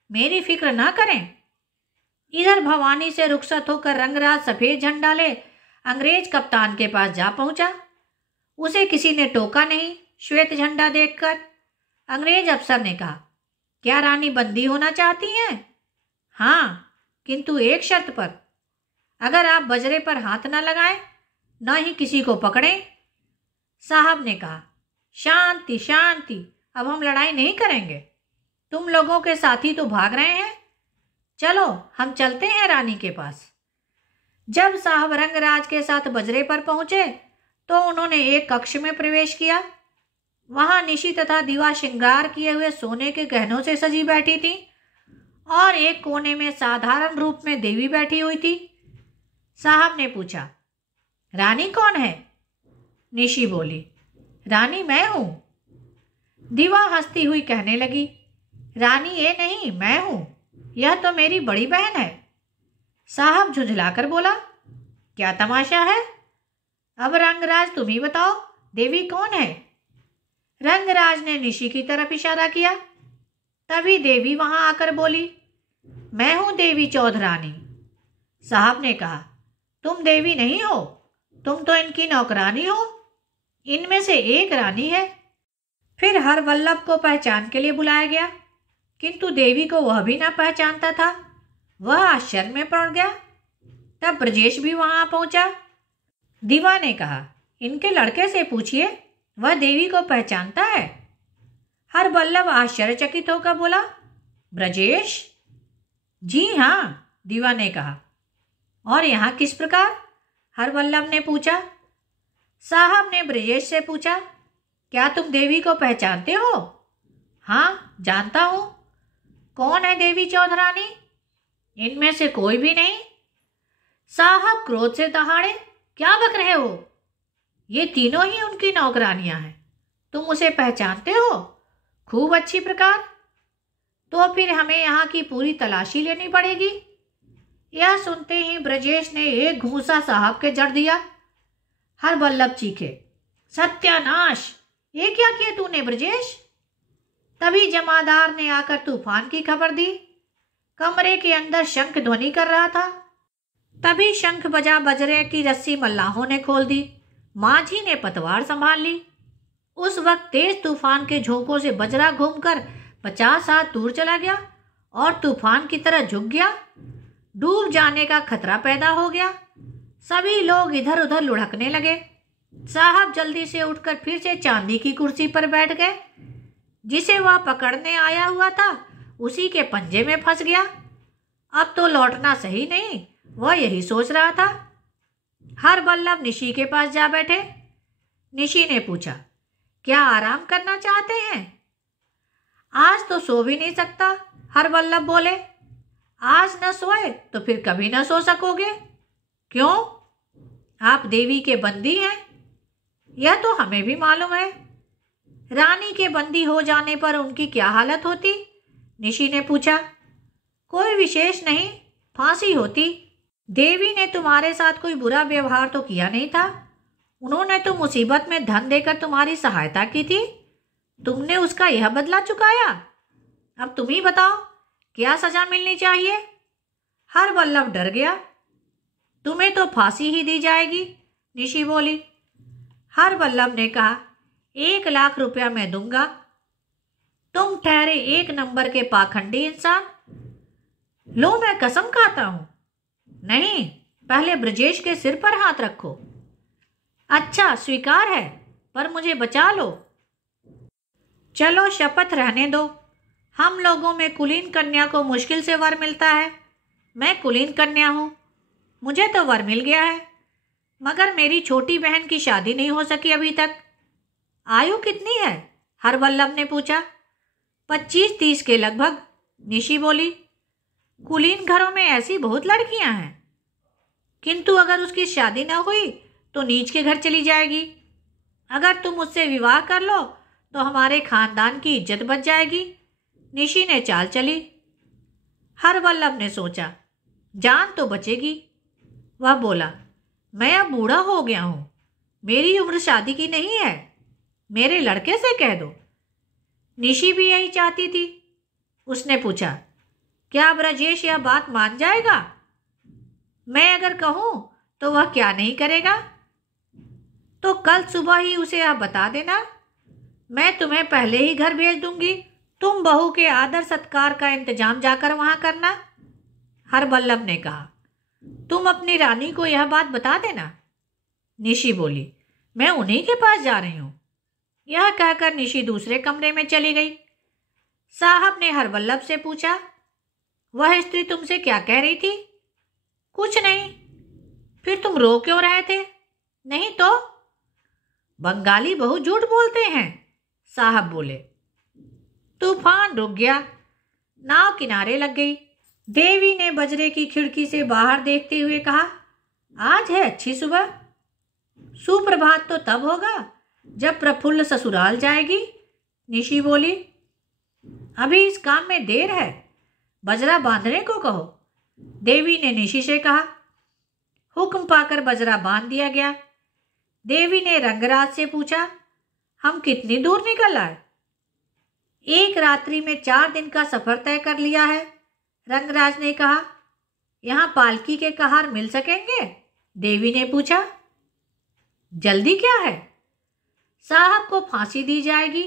मेरी फिक्र ना करें। इधर भवानी से रुखसत होकर रंगराज सफेद झंडा ले अंग्रेज कप्तान के पास जा पहुंचा। उसे किसी ने टोका नहीं। श्वेत झंडा देखकर अंग्रेज अफसर ने कहा, क्या रानी बंदी होना चाहती हैं? हाँ, किंतु एक शर्त पर, अगर आप बजरे पर हाथ न लगाएं, न ही किसी को पकड़ें। साहब ने कहा, शांति शांति, अब हम लड़ाई नहीं करेंगे। तुम लोगों के साथी तो भाग रहे हैं, चलो हम चलते हैं रानी के पास। जब साहब रंगराज के साथ बजरे पर पहुंचे तो उन्होंने एक कक्ष में प्रवेश किया। वहां निशि तथा दीवा श्रृंगार किए हुए सोने के गहनों से सजी बैठी थी और एक कोने में साधारण रूप में देवी बैठी हुई थी। साहब ने पूछा, रानी कौन है? निशि बोली, रानी मैं हूं। दीवा हंसती हुई कहने लगी, रानी ये नहीं, मैं हूं। यह तो मेरी बड़ी बहन है। साहब झुंझलाकर बोला, क्या तमाशा है? अब रंगराज तुम ही बताओ, देवी कौन है? रंगराज ने निशि की तरफ इशारा किया। तभी देवी वहां आकर बोली, मैं हूं देवी चौधरानी। साहब ने कहा, तुम देवी नहीं हो, तुम तो इनकी नौकरानी हो। इनमें से एक रानी है। फिर हरवल्लभ को पहचान के लिए बुलाया गया, किंतु देवी को वह भी ना पहचानता था। वह आश्चर्य में पड़ गया। तब ब्रजेश भी वहां पहुंचा। दीवा ने कहा, इनके लड़के से पूछिए, वह देवी को पहचानता है। हरवल्लभ आश्चर्यचकित होकर बोला, ब्रजेश? जी हाँ, दीवा ने कहा। और यहाँ किस प्रकार? हरवल्लभ ने पूछा। साहब ने ब्रजेश से पूछा, क्या तुम देवी को पहचानते हो? हाँ, जानता हूं। कौन है देवी चौधरानी? इनमें से कोई भी नहीं। साहब क्रोध से दहाड़े, क्या बक रहे हो? ये तीनों ही उनकी नौकरानियां हैं। तुम उसे पहचानते हो? खूब अच्छी प्रकार। तो फिर हमें यहाँ की पूरी तलाशी लेनी पड़ेगी। यह सुनते ही ब्रजेश ने एक घूंसा साहब के जड़ दिया। हरवल्लभ चीखे, सत्यानाश, ये क्या किया तूने ब्रजेश? तभी जमादार ने आकर तूफान की खबर दी। कमरे के अंदर शंख ध्वनि कर रहा था। तभी शंख बजा बजरे की रस्सी मल्लाहों ने खोल दी। माझी ने पतवार संभाल ली। उस वक्त तेज तूफान के झोंकों से बजरा घूमकर 50 हाथ दूर चला गया और तूफान की तरह झुक गया। डूब जाने का खतरा पैदा हो गया। सभी लोग इधर उधर लुढ़कने लगे। साहब जल्दी से उठकर फिर से चांदी की कुर्सी पर बैठ गए। जिसे वह पकड़ने आया हुआ था उसी के पंजे में फंस गया। अब तो लौटना सही नहीं, वह यही सोच रहा था। हरवल्लभ निशि के पास जा बैठे। निशि ने पूछा, क्या आराम करना चाहते हैं? आज तो सो भी नहीं सकता, हरवल्लभ बोले। आज न सोए तो फिर कभी न सो सकोगे। क्यों? आप देवी के बंदी हैं। यह तो हमें भी मालूम है। रानी के बंदी हो जाने पर उनकी क्या हालत होती? निशि ने पूछा। कोई विशेष नहीं, फांसी होती। देवी ने तुम्हारे साथ कोई बुरा व्यवहार तो किया नहीं था। उन्होंने तो मुसीबत में धन देकर तुम्हारी सहायता की थी। तुमने उसका यह बदला चुकाया। अब तुम ही बताओ, क्या सजा मिलनी चाहिए? हरवल्लभ डर गया। तुम्हें तो फांसी ही दी जाएगी, निशी बोली। हरवल्लभ ने कहा, 1 लाख रुपया मैं दूंगा। तुम ठहरे 1 नंबर के पाखंडी इंसान। लो, मैं कसम खाता हूं। नहीं, पहले ब्रजेश के सिर पर हाथ रखो। अच्छा, स्वीकार है, पर मुझे बचा लो। चलो, शपथ रहने दो। हम लोगों में कुलीन कन्या को मुश्किल से वर मिलता है। मैं कुलीन कन्या हूं, मुझे तो वर मिल गया है, मगर मेरी छोटी बहन की शादी नहीं हो सकी अभी तक। आयु कितनी है? हरवल्लभ ने पूछा। 25-30 के लगभग, निशी बोली। कुलीन घरों में ऐसी बहुत लड़कियां हैं, किंतु अगर उसकी शादी न हुई तो नीच के घर चली जाएगी। अगर तुम उससे विवाह कर लो तो हमारे खानदान की इज्जत बच जाएगी। निशी ने चाल चली। हरवल्लभ ने सोचा, जान तो बचेगी। वह बोला, मैं अब बूढ़ा हो गया हूं, मेरी उम्र शादी की नहीं है, मेरे लड़के से कह दो। निशी भी यही चाहती थी। उसने पूछा, क्या ब्रजेश यह बात मान जाएगा? मैं अगर कहूं तो वह क्या नहीं करेगा? तो कल सुबह ही उसे यह बता देना। मैं तुम्हें पहले ही घर भेज दूंगी, तुम बहू के आदर सत्कार का इंतजाम जाकर वहां करना। हरवल्लभ ने कहा, तुम अपनी रानी को यह बात बता देना। निशी बोली, मैं उन्हीं के पास जा रही हूं। यह कहकर निशी दूसरे कमरे में चली गई। साहब ने हरवल्लभ से पूछा, वह स्त्री तुमसे क्या कह रही थी? कुछ नहीं। फिर तुम रो क्यों रहे थे? नहीं तो। बंगाली बहुत झूठ बोलते हैं, साहब बोले। तूफान रुक गया, नाव किनारे लग गई। देवी ने बजरे की खिड़की से बाहर देखते हुए कहा, आज है अच्छी सुबह। सुप्रभात तो तब होगा जब प्रफुल्ल ससुराल जाएगी, निशी बोली। अभी इस काम में देर है, बजरा बांधने को कहो, देवी ने निशी से कहा। हुक्म पाकर बजरा बांध दिया गया। देवी ने रंगराज से पूछा, हम कितनी दूर निकल आए? 1 रात्रि में 4 दिन का सफर तय कर लिया है, रंगराज ने कहा। यहां पालकी के कहार मिल सकेंगे? देवी ने पूछा। जल्दी क्या है? साहब को फांसी दी जाएगी।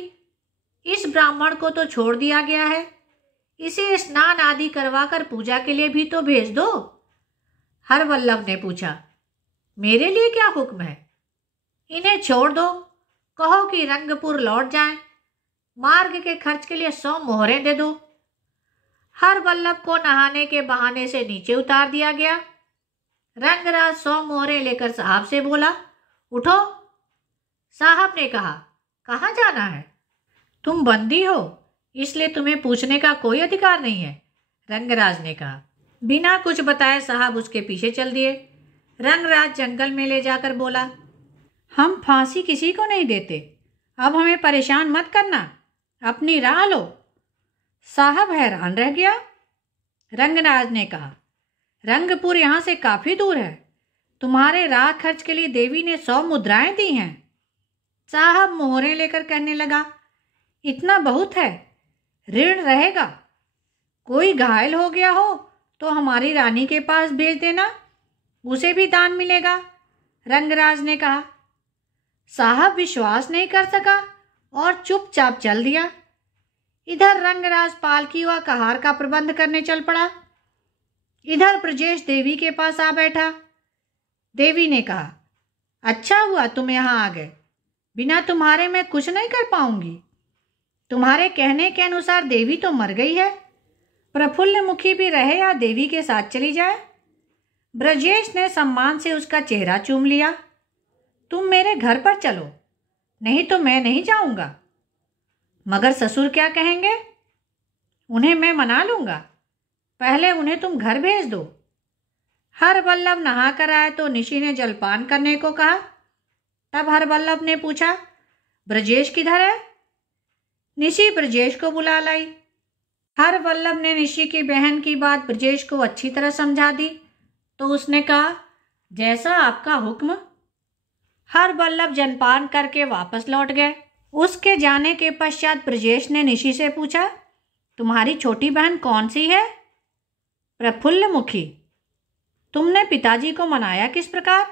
इस ब्राह्मण को तो छोड़ दिया गया है, इसे स्नान आदि करवाकर पूजा के लिए भी तो भेज दो। हरवल्लभ ने पूछा, मेरे लिए क्या हुक्म है? इन्हें छोड़ दो, कहो कि रंगपुर लौट जाएं, मार्ग के खर्च के लिए 100 मोहरें दे दो। हरवल्लभ को नहाने के बहाने से नीचे उतार दिया गया। रंगराज 100 मोहरें लेकर साहब से बोला, उठो। साहब ने कहा, कहाँ जाना है? तुम बंदी हो, इसलिए तुम्हें पूछने का कोई अधिकार नहीं है, रंगराज ने कहा। बिना कुछ बताए साहब उसके पीछे चल दिए। रंगराज जंगल में ले जाकर बोला, हम फांसी किसी को नहीं देते, अब हमें परेशान मत करना, अपनी राह लो। साहब हैरान रह गया। रंगराज ने कहा, रंगपुर यहाँ से काफी दूर है, तुम्हारे राह खर्च के लिए देवी ने 100 मुद्राएं दी हैं। साहब मोहरें लेकर कहने लगा, इतना बहुत है, ऋण रहेगा। कोई घायल हो गया हो तो हमारी रानी के पास भेज देना, उसे भी दान मिलेगा, रंगराज ने कहा। साहब विश्वास नहीं कर सका और चुपचाप चल दिया। इधर रंगराज पालकी व कहार का प्रबंध करने चल पड़ा। इधर ब्रजेश देवी के पास आ बैठा। देवी ने कहा, अच्छा हुआ तुम यहाँ आ गए, बिना तुम्हारे मैं कुछ नहीं कर पाऊंगी। तुम्हारे कहने के अनुसार देवी तो मर गई है, प्रफुल्ल मुखी भी रहे या देवी के साथ चली जाए। ब्रजेश ने सम्मान से उसका चेहरा चूम लिया। तुम मेरे घर पर चलो, नहीं तो मैं नहीं जाऊंगा। मगर ससुर क्या कहेंगे? उन्हें मैं मना लूंगा, पहले उन्हें तुम घर भेज दो। हरवल्लभ नहा कर आए तो निशी ने जलपान करने को कहा। तब हरवल्लभ ने पूछा, ब्रजेश किधर है? निशी ब्रजेश को बुला लाई। हरवल्लभ ने निशी की बहन की बात ब्रजेश को अच्छी तरह समझा दी तो उसने कहा, जैसा आपका हुक्म। हरवल्लभ जलपान करके वापस लौट गए। उसके जाने के पश्चात ब्रजेश ने निशी से पूछा, तुम्हारी छोटी बहन कौन सी है? प्रफुल्ल मुखी। तुमने पिताजी को मनाया किस प्रकार?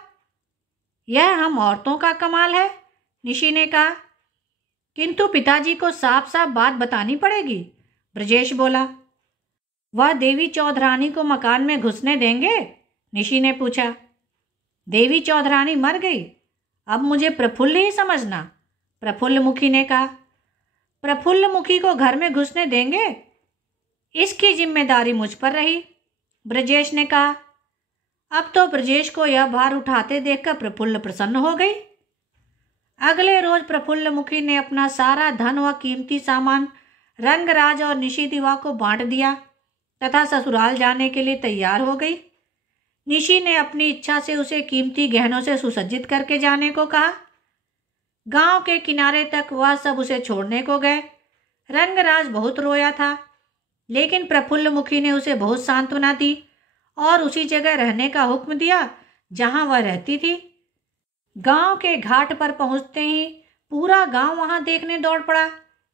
यह हम औरतों का कमाल है, निशी ने कहा। किंतु पिताजी को साफ साफ बात बतानी पड़ेगी, ब्रजेश बोला। वह देवी चौधरानी को मकान में घुसने देंगे? निशी ने पूछा। देवी चौधरानी मर गई, अब मुझे प्रफुल्ल ही समझना, प्रफुल्ल मुखी ने कहा। प्रफुल्ल मुखी को घर में घुसने देंगे? इसकी जिम्मेदारी मुझ पर रही, ब्रजेश ने कहा। अब तो ब्रजेश को यह भार उठाते देखकर प्रफुल्ल प्रसन्न हो गई। अगले रोज प्रफुल्ल मुखी ने अपना सारा धन व कीमती सामान रंगराज और निशी दिवा को बांट दिया तथा ससुराल जाने के लिए तैयार हो गई। निशी ने अपनी इच्छा से उसे कीमती गहनों से सुसज्जित करके जाने को कहा। गांव के किनारे तक वह सब उसे छोड़ने को गए। रंगराज बहुत रोया था, लेकिन प्रफुल्ल मुखी ने उसे बहुत सांत्वना दी और उसी जगह रहने का हुक्म दिया जहां वह रहती थी। गांव के घाट पर पहुंचते ही पूरा गांव वहां देखने दौड़ पड़ा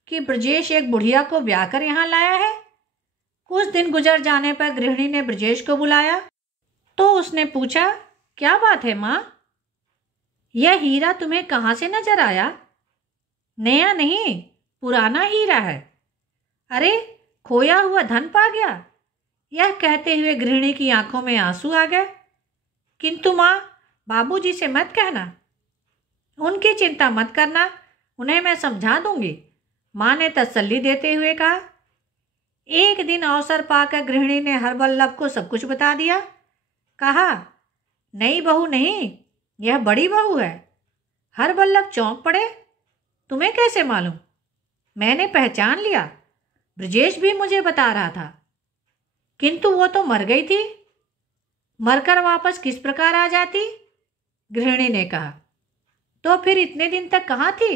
कि ब्रजेश एक बुढ़िया को ब्याह कर यहाँ लाया है। कुछ दिन गुजर जाने पर गृहिणी ने ब्रजेश को बुलाया तो उसने पूछा, क्या बात है माँ? यह हीरा तुम्हें कहाँ से नजर आया? नया नहीं, पुराना हीरा है। अरे, खोया हुआ धन पा गया? यह कहते हुए गृहिणी की आंखों में आंसू आ गए। किंतु माँ, बाबूजी से मत कहना, उनकी चिंता मत करना, उन्हें मैं समझा दूंगी, माँ ने तसल्ली देते हुए कहा। एक दिन अवसर पाकर गृहिणी ने हरबल्लभ को सब कुछ बता दिया। कहा, नई बहू नहीं, यह बड़ी बहू है। हरबल्लभ चौंक पड़े। तुम्हें कैसे मालूम? मैंने पहचान लिया, ब्रजेश भी मुझे बता रहा था। किंतु वो तो मर गई थी, मरकर वापस किस प्रकार आ जाती? गृहिणी ने कहा। तो फिर इतने दिन तक कहाँ थी?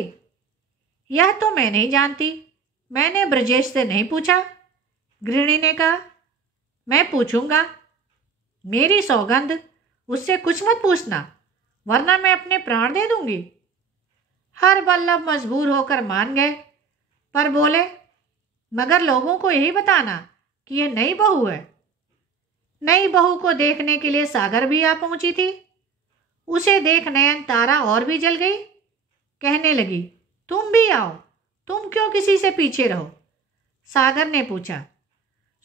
यह तो मैं नहीं जानती, मैंने ब्रजेश से नहीं पूछा, गृहिणी ने कहा। मैं पूछूंगा, मेरी सौगंध, उससे कुछ मत पूछना, वरना मैं अपने प्राण दे दूंगी। हरबल्लभ मजबूर होकर मान गए, पर बोले, मगर लोगों को यही बताना कि यह नई बहू है। नई बहू को देखने के लिए सागर भी आ पहुंची थी। उसे देख नयन तारा और भी जल गई। कहने लगी, तुम भी आओ, तुम क्यों किसी से पीछे रहो? सागर ने पूछा,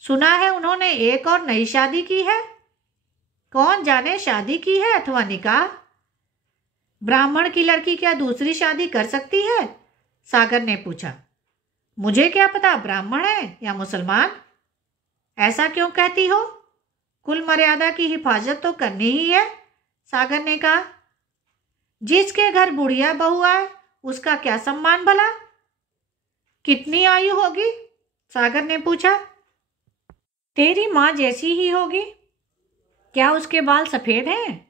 सुना है उन्होंने एक और नई शादी की है। कौन जाने शादी की है अथवा निकाह। ब्राह्मण की लड़की क्या दूसरी शादी कर सकती है? सागर ने पूछा। मुझे क्या पता ब्राह्मण है या मुसलमान। ऐसा क्यों कहती हो? कुल मर्यादा की हिफाजत तो करनी ही है, सागर ने कहा। जिसके घर बुढ़िया बहू आए उसका क्या सम्मान भला। कितनी आयु होगी? सागर ने पूछा। तेरी माँ जैसी ही होगी। क्या उसके बाल सफेद हैं?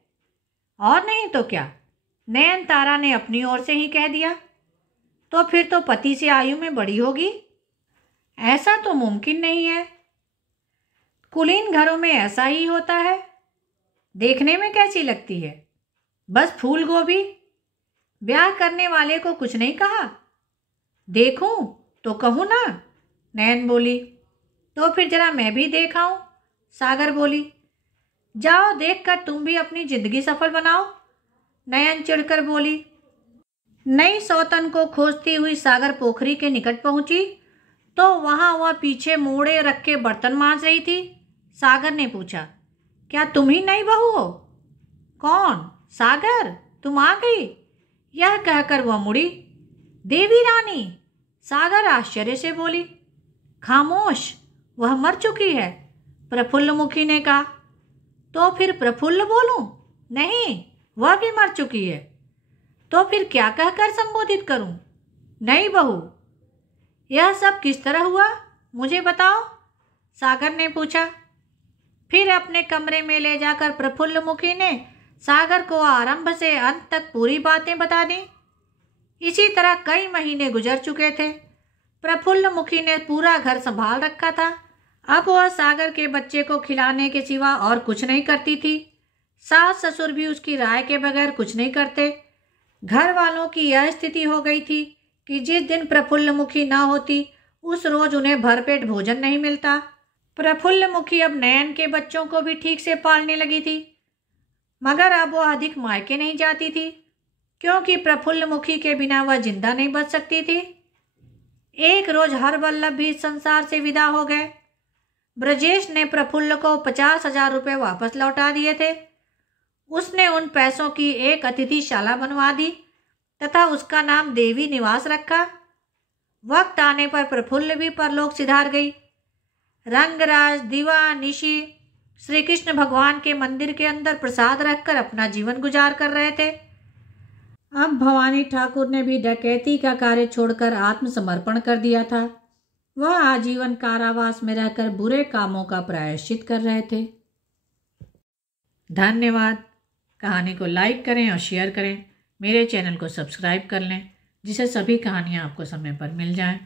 और नहीं तो क्या, नयन तारा ने अपनी ओर से ही कह दिया। तो फिर तो पति से आयु में बड़ी होगी। ऐसा तो मुमकिन नहीं है, कुलीन घरों में ऐसा ही होता है। देखने में कैसी लगती है? बस फूल गोभी। ब्याह करने वाले को कुछ नहीं कहा। देखूं तो कहूं ना, नयन बोली। तो फिर जरा मैं भी देखाऊं, सागर बोली। जाओ, देखकर तुम भी अपनी जिंदगी सफल बनाओ, नयन चिढ़कर बोली। नई सौतन को खोजती हुई सागर पोखरी के निकट पहुंची तो वहां वह पीछे मोड़े रख के बर्तन मांज रही थी। सागर ने पूछा, क्या तुम ही नई बहू हो? कौन? सागर, तुम आ गई? यह कहकर वह मुड़ी। देवी रानी, सागर आश्चर्य से बोली। खामोश, वह मर चुकी है, प्रफुल्ल मुखी ने कहा। तो फिर प्रफुल्ल बोलूं? नहीं, वह भी मर चुकी है। तो फिर क्या कहकर संबोधित करूं? नई बहू। यह सब किस तरह हुआ, मुझे बताओ, सागर ने पूछा। फिर अपने कमरे में ले जाकर प्रफुल्ल मुखी ने सागर को आरंभ से अंत तक पूरी बातें बता दी। इसी तरह कई महीने गुजर चुके थे। प्रफुल्ल मुखी ने पूरा घर संभाल रखा था। अब वह सागर के बच्चे को खिलाने के सिवा और कुछ नहीं करती थी। सास ससुर भी उसकी राय के बगैर कुछ नहीं करते। घर वालों की यह स्थिति हो गई थी कि जिस दिन प्रफुल्ल मुखी न होती उस रोज उन्हें भरपेट भोजन नहीं मिलता। प्रफुल्ल मुखी अब नयन के बच्चों को भी ठीक से पालने लगी थी। मगर अब वह अधिक मायके नहीं जाती थी, क्योंकि प्रफुल्लमुखी के बिना वह जिंदा नहीं बच सकती थी। एक रोज हरवल्लभ भी इस संसार से विदा हो गए। ब्रजेश ने प्रफुल्ल को 50,000 रुपये वापस लौटा दिए थे। उसने उन पैसों की एक अतिथिशाला बनवा दी तथा उसका नाम देवी निवास रखा। वक्त आने पर प्रफुल्ल भी परलोक सिधार गई। रंगराज दिवा निशी श्री कृष्ण भगवान के मंदिर के अंदर प्रसाद रखकर अपना जीवन गुजार कर रहे थे। अब भवानी ठाकुर ने भी डकैती का कार्य छोड़कर आत्मसमर्पण कर दिया था। वह आजीवन कारावास में रहकर बुरे कामों का प्रायश्चित कर रहे थे। धन्यवाद। कहानी को लाइक करें और शेयर करें। मेरे चैनल को सब्सक्राइब कर लें, जिससे सभी कहानियाँ आपको समय पर मिल जाएं।